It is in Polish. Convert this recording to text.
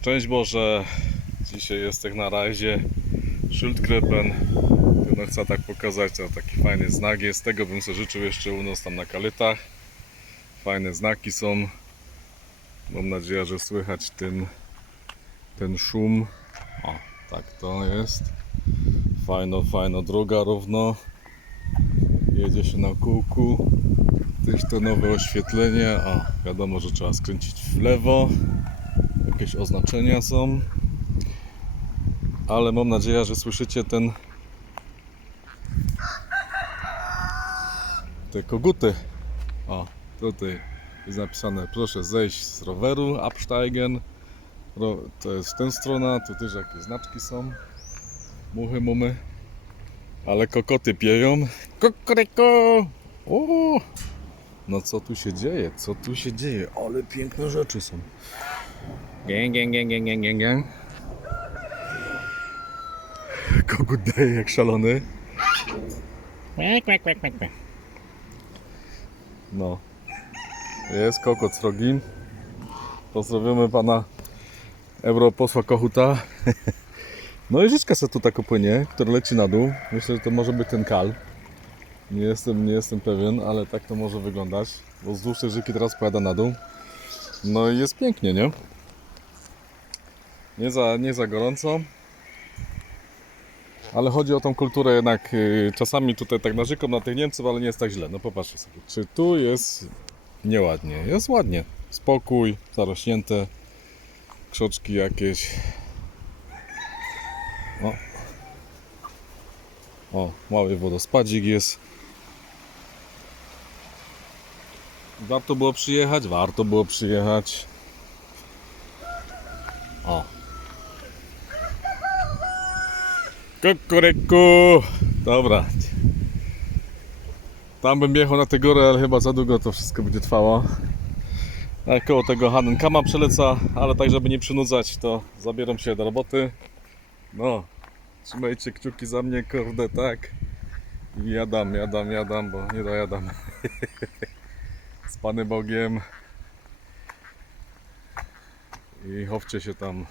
Szczęść Boże, dzisiaj jestem na rajdzie Schildklippen. No chcę tak pokazać, to taki fajny znak jest, tego bym sobie życzył jeszcze u nas tam na Kalytach. Fajne znaki są. Mam nadzieję, że słychać ten szum. O, tak to jest. Fajno, droga równo. Jedzie się na kółku. Też to nowe oświetlenie. O, wiadomo, że trzeba skręcić w lewo. Jakieś oznaczenia są. Ale mam nadzieję, że słyszycie te koguty. O, tutaj jest napisane: proszę zejść z roweru, absteigen. To jest w tę stronę, tu też jakieś znaczki są. Muchy, mumy. Ale kokoty pieją. Kokoreko! O! No co tu się dzieje? Co tu się dzieje? Ale piękne rzeczy są. Gang. Kogut daje jak szalony. No. Jest kokot srogi. Pozdrowimy pana europosła Kochuta. No i rzeczka sobie tu tak opłynie, która leci na dół. Myślę, że to może być ten kal. Nie jestem pewien, ale tak to może wyglądać. Bo wzdłuż tej rzeki teraz pojada na dół. No i jest pięknie, nie? Nie za gorąco. Ale chodzi o tą kulturę jednak, czasami tutaj tak narzekam na tych Niemców, ale nie jest tak źle. No popatrzcie sobie, czy tu jest nieładnie? Jest ładnie. Spokój, zarośnięte, krzoczki jakieś. O, mały wodospadzik jest. Warto było przyjechać. O. Kukuryku! Dobra. Tam bym jechał na tę górę, ale chyba za długo to wszystko będzie trwało. A koło tego Hanenkama przelecę, ale tak żeby nie przynudzać, to zabieram się do roboty. No, trzymajcie kciuki za mnie, kurde, tak. I jadam, bo nie dojadam. Z Panem Bogiem. I chowcie się tam